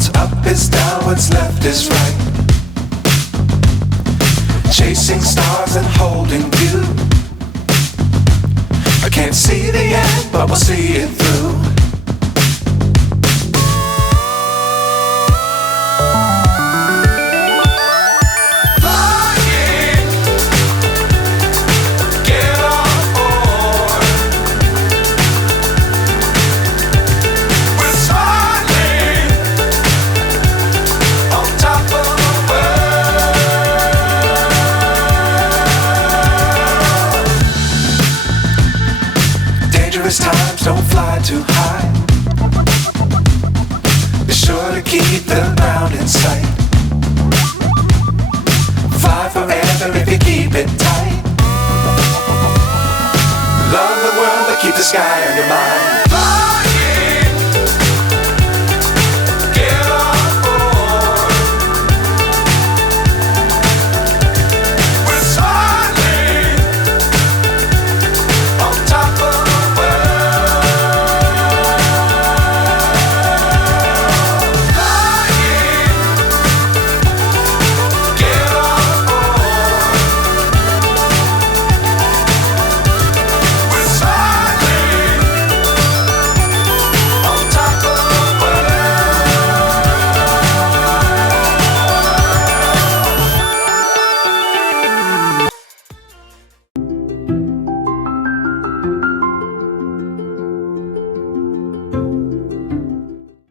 What's up is down, what's left is right. Chasing stars and holding you. I can't see the end, but we'll see it through. Times don't fly too high. Be sure to keep the ground in sight. Fly forever if you keep it tight. Love the world but keep the sky on your mind.